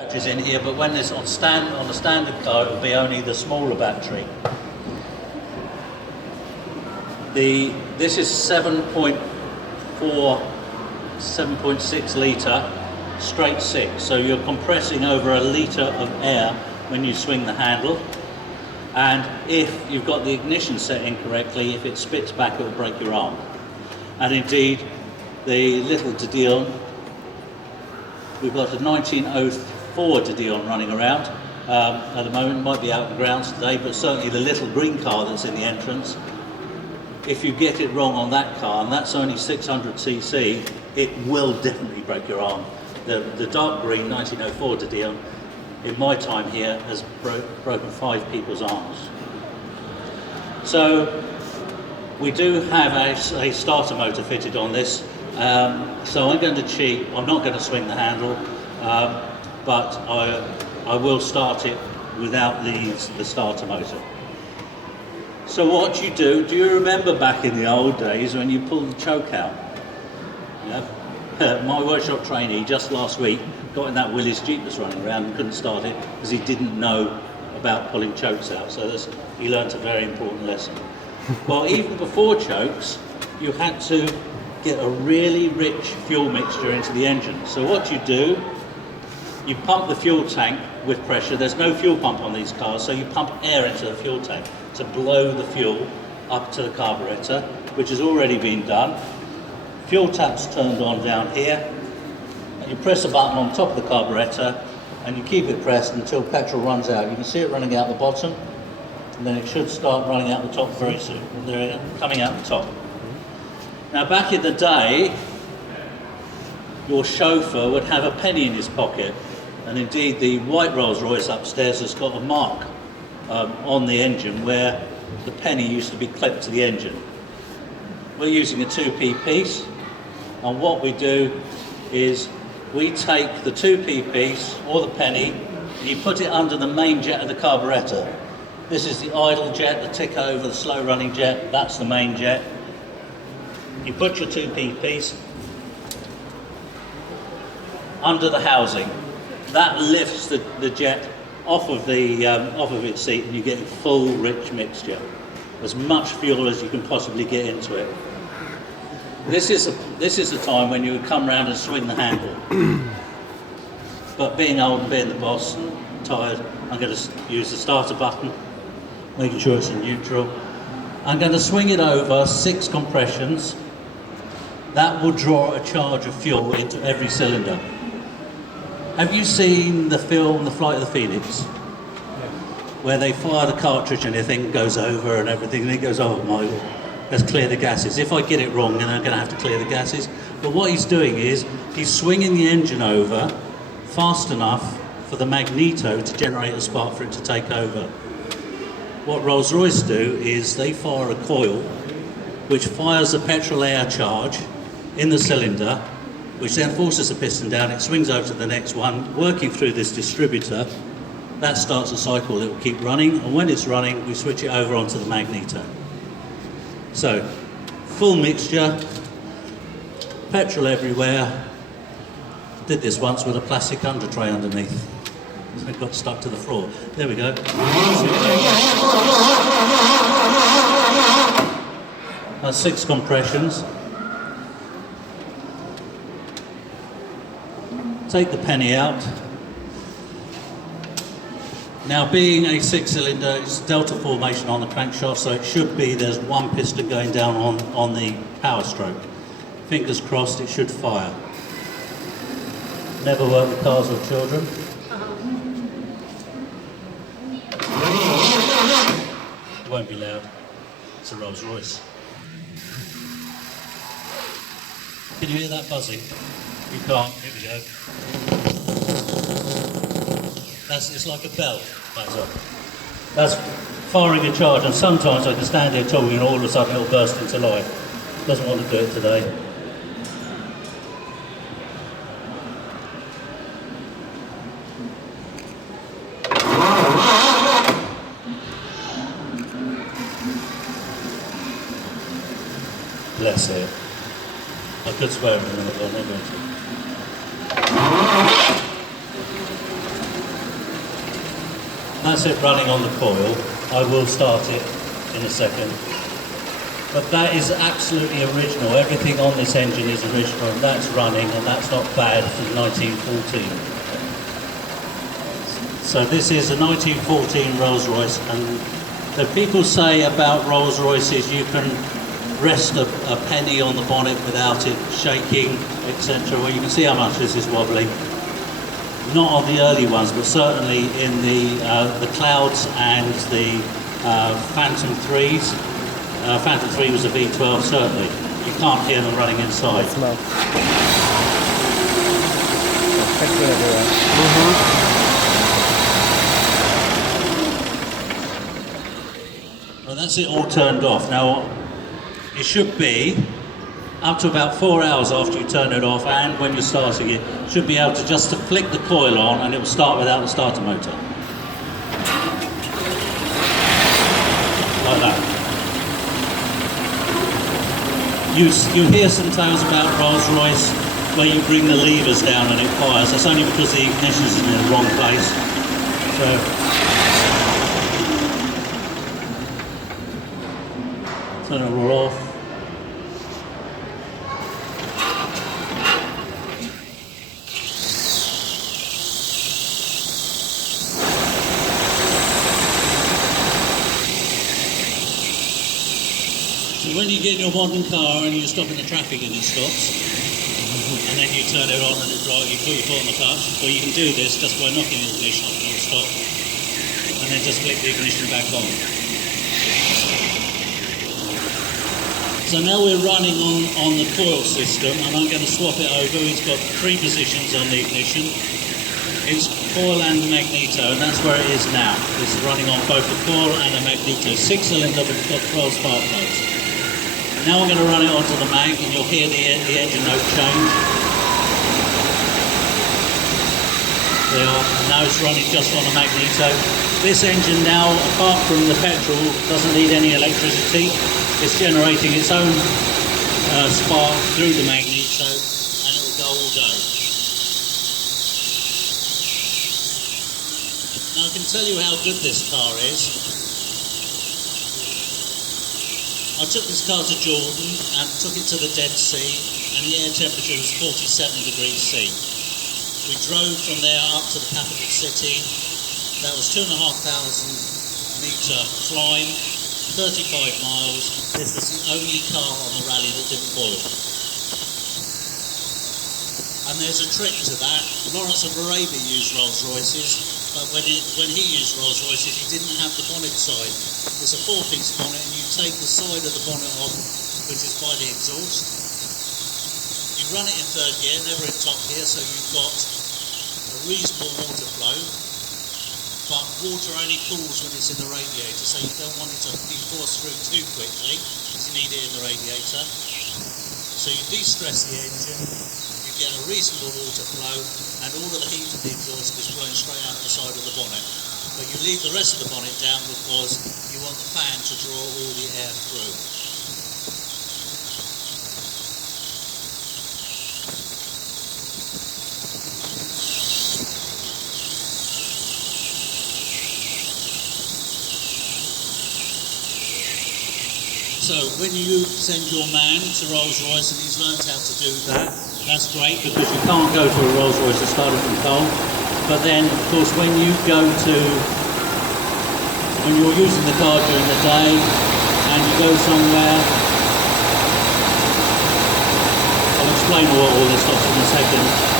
Batteries in here, but when it's on a standard car, it will be only the smaller battery. This is 7.6 litre straight 6, so you're compressing over a litre of air when you swing the handle, and if you've got the ignition set incorrectly, if it spits back, it will break your arm. And indeed, the little de Dion, we've got a 1904 de Dion running around at the moment. It might be out of the grounds today, but certainly the little green car that's in the entrance, if you get it wrong on that car, and that's only 600cc, it will definitely break your arm. The dark green 1904 de Dion, in my time here, has broken 5 people's arms. So we do have a starter motor fitted on this, so I'm going to cheat. I'm not going to swing the handle, but I will start it without the starter motor. So what you do you remember back in the old days when you pulled the choke out? Yeah. My workshop trainee just last week got in that Willys Jeep that's running around and couldn't start it because he didn't know about pulling chokes out. So he learnt a very important lesson. Well, even before chokes, you had to get a really rich fuel mixture into the engine. So what you do, you pump the fuel tank with pressure. There's no fuel pump on these cars, so you pump air into the fuel tank to blow the fuel up to the carburettor, which has already been done. Fuel tap's turned on down here, and you press a button on top of the carburettor and you keep it pressed until petrol runs out. You can see it running out the bottom, and then it should start running out the top very soon. They're coming out the top. Now, back in the day, your chauffeur would have a penny in his pocket, and indeed the white Rolls-Royce upstairs has got a mark on the engine where the penny used to be clipped to the engine. We're using a 2p piece, and what we do is we take the 2p piece or the penny and you put it under the main jet of the carburettor. This is the idle jet, the tick over, the slow running jet, that's the main jet. You put your 2p piece under the housing. That lifts the jet off of its seat, and you get a full rich mixture. As much fuel as you can possibly get into it. This is the time when you would come round and swing the handle. But being old and being the boss, tired, I'm going to use the starter button, making sure it's in neutral. I'm going to swing it over 6 compressions. That will draw a charge of fuel into every cylinder. Have you seen the film The Flight of the Phoenix? Where they fire the cartridge and the thing goes over and everything, and it goes, oh my, let's clear the gases. If I get it wrong, then I'm going to have to clear the gases. But what he's doing is, he's swinging the engine over fast enough for the magneto to generate a spark for it to take over. What Rolls-Royce do is they fire a coil which fires the petrol air charge in the cylinder, which then forces the piston down, it swings over to the next one, working through this distributor. That starts a cycle, it will keep running, and when it's running, we switch it over onto the magneto. So, full mixture, petrol everywhere. Did this once with a plastic under tray underneath. It got stuck to the floor. There we go. That's 6 compressions. Take the penny out. Now, being a 6-cylinder, it's delta formation on the crankshaft, so it should be there's one piston going down on the power stroke. Fingers crossed, it should fire. Never work with cars or children. It won't be loud. It's a Rolls-Royce. Can you hear that buzzing? You can't. Here we go. It's like a bell. That's firing a charge, and sometimes I can stand here talking and all of a sudden it'll burst into life. Doesn't want to do it today. Bless it. I could swear in a minute, but I'm not going to. That's it running on the coil. I will start it in a second. But that is absolutely original. Everything on this engine is original, and that's running, and that's not bad for 1914. So this is a 1914 Rolls-Royce, and the people say about Rolls-Royces you can rest a penny on the bonnet without it shaking, etc. Well, you can see how much this is wobbly. Not on the early ones, but certainly in the Clouds and the Phantom 3s. Phantom 3 was a V12, certainly. You can't hear them running inside. Smoke. Well, that's it all turned off. Now, it should be up to about 4 hours after you turn it off, and when you're starting it, should be able to just flick the coil on and it will start without the starter motor. Like that. You hear some tales about Rolls-Royce where you bring the levers down and it fires. That's only because the ignition is in the wrong place. So, turn it all off. So when you get in your modern car and you stop in the traffic and it stops, and then you turn it on and it drives, you put your foot on the clutch, or you can do this just by knocking the ignition off and it'll stop, and then just flick the ignition back on. So now we're running on the coil system, and I'm going to swap it over. It's got 3 positions on the ignition. It's coil and magneto, and that's where it is now. It's running on both the coil and the magneto. 6-cylinder, but it's got 12 spark plugs. Now I'm going to run it onto the mag, and you'll hear the engine note change. There are. Now it's running just on the magneto. This engine now, apart from the petrol, doesn't need any electricity. It's generating its own spark through the magneto, and it will go all day. Now I can tell you how good this car is. I took this car to Jordan and took it to the Dead Sea, and the air temperature was 47 degrees C. We drove from there up to the capital city. That was 2,500 metre climb, 35 miles. This was the only car on the rally that didn't boil. And there's a trick to that. Lawrence of Arabia used Rolls-Royces, but when he used Rolls-Royces, he didn't have the bonnet side. It's a 4-piece bonnet, and you take the side of the bonnet off, which is by the exhaust. You run it in 3rd gear, never in top gear, so you've got a reasonable water flow, but water only cools when it's in the radiator, so you don't want it to be forced through too quickly, because you need it in the radiator. So you de-stress the engine, you get a reasonable water flow, and all of the heat from the exhaust is flowing straight out the side of the bonnet. But you leave the rest of the bonnet down because you want the fan to draw all the air through. So when you send your man to Rolls-Royce and he's learned how to do that, that's great, because you can't go to a Rolls-Royce that started from coal. But then, of course, when you're using the car during the day and you go somewhere, I'll explain what all this stuff in a second.